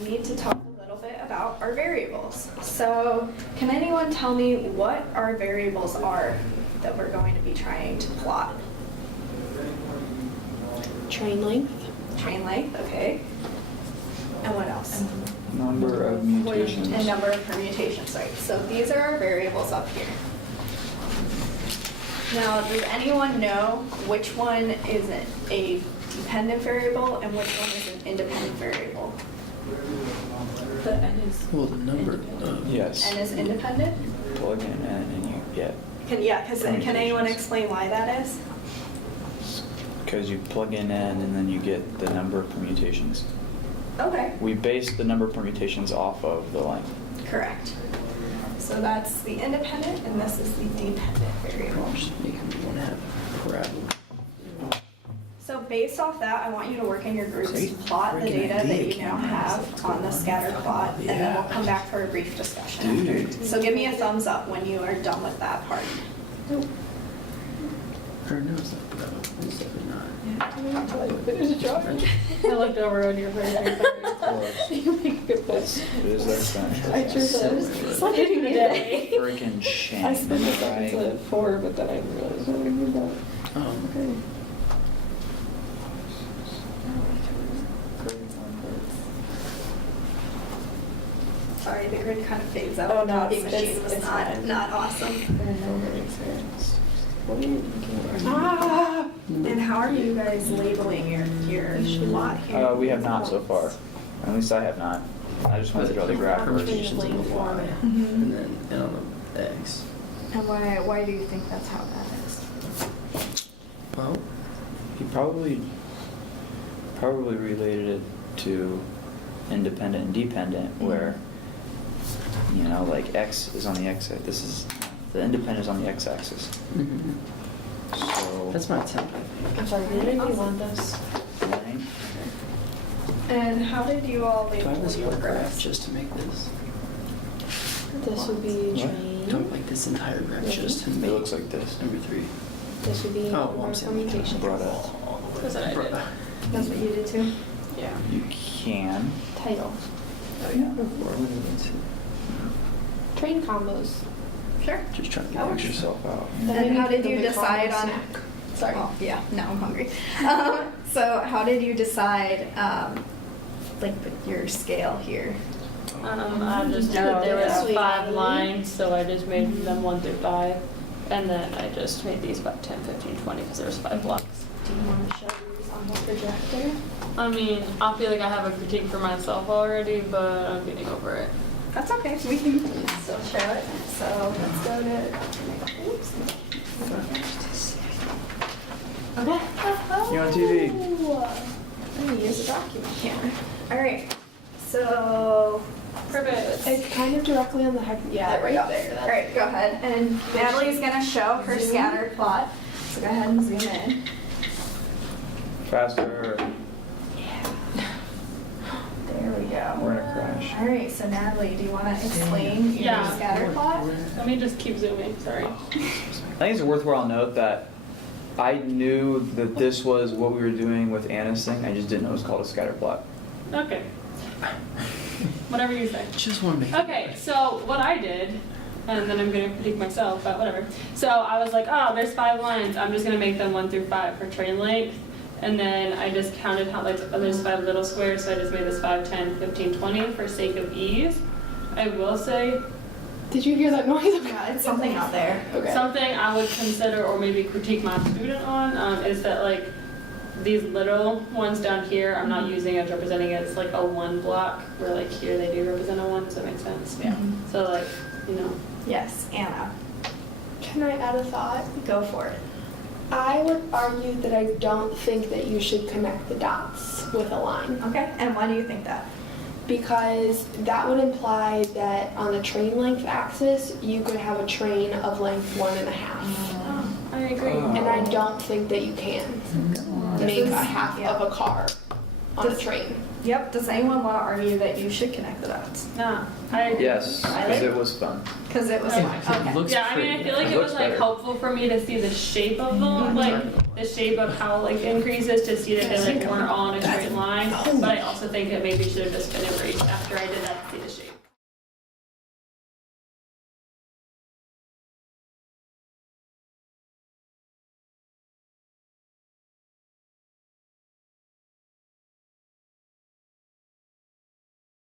We need to talk a little bit about our variables. So can anyone tell me what our variables are that we're going to be trying to plot? Train length. Train length, okay. And what else? Number of mutations. And number of permutations, right. So these are our variables up here. Now, does anyone know which one is a dependent variable and which one is an independent variable? The n is Well, the number of. Yes. N is independent? You plug in N and you get, Can anyone explain why that is? because you plug in N and then you get the number of permutations. Okay. We base the number of permutations off of the length. Correct. So that's the independent and this is the dependent variable. Just making me want to have parabola. So based off that, I want you to work in your groups, Great plot the freaking data that idea, you now Cameron. have on the scatter plot, and then we'll come back for a brief discussion Dude. after. So give me a thumbs up when you are done with that part. Or no, it's not parabola. It's definitely not. I looked over on your face. You make a good point. It is their thing. I sure did. It's not hitting today. Freaking shame. I spent this right? episode at 4, but then I realized what I did that. Oh, okay. Sorry, the grid kind of fades out. Oh, no, Copy it's- machine was it's fine. not awesome. What are you thinking? Ah! And how are you guys labeling your plot here? We have not so far. At least I have not. I just went through all the graph first. Permutations on the Y, Mhm. and then and on the X. And why do you think that's how that is? Well, He probably related it to independent and dependent, where, you know, like X is on the X, this is, the independent is on the X axis. So. that's my temp, I think. I'm sorry, did anybody want this? length. And how did you all Do I label have this your whole graph graphs? just to make this? This would be What? train. Do I like this entire graph just to It make looks like this. number 3? This would be Oh, well, I'm number saying permutations. Brought up. That's what I did. That's what you did too? Yeah. You can. Title. Oh yeah. Where would it be? Train combos. Sure. Just trying to That get works. yourself out. And how did you The decide combo on? snack. Sorry. Oh, yeah, now I'm hungry. So how did you decide, like with your scale here? I just No, there was that's 5 sweet. lines, so I just made them 1 through 5, and then I just made these about 10, 15, 20 because there's 5 blocks. Do you want to show yours on the projector? I mean, I feel like I have a critique for myself already, but I'm getting over it. That's okay, we can still show it. So let's go to, oops. Okay. You're on TV. I'm gonna use a document camera. All right, so. Perfect. It's kind of directly on the head. Yeah, There we go. All right, go ahead. And Natalie's gonna show her Zoom. scatter plot. So go ahead and zoom in. Faster. There we go. We're gonna crash. All right, so Natalie, do you want to explain your Yeah. scatter plot? Let me just keep zooming, sorry. I think it's a worthwhile note that I knew that this was what we were doing with Anna's thing. I just didn't know it was called a scatter plot. Okay. Whatever you say. Just want to make Okay, so what I did, and then I'm gonna critique myself, but whatever. So I was like, oh, there's 5 lines. I'm just gonna make them 1 through 5 for train length. And then I just counted how, like, oh, there's 5 little squares, so I just made this 5, 10, 15, 20 for sake of ease. I will say, Did you hear that noise? Yeah, it's something out there. Okay. something I would consider or maybe critique my student on is that, like, these little ones down here, I'm not using as representing as like a 1 block, where like here they do represent a 1, does that make sense? Yeah. So like, you know. Yes, Anna, Can I add a thought? go for it. I would argue that I don't think that you should connect the dots with a line. Okay, and why do you think that? Because that would imply that on the train length axis, you could have a train of length 1.5. I agree. And I don't think that you can make This a is- half yeah. of a car on a This- train. Yep, does anyone want to argue that you should connect the dots? No, I agree. Yes, because it was fun. Because it was Okay. fun. Okay. Looks Yeah, I mean, I feel like It it was looks like better. helpful for me to see the shape of them, like the shape of how like increases to see that they like weren't all in a straight line. But I also think it maybe should have just been erased after I did that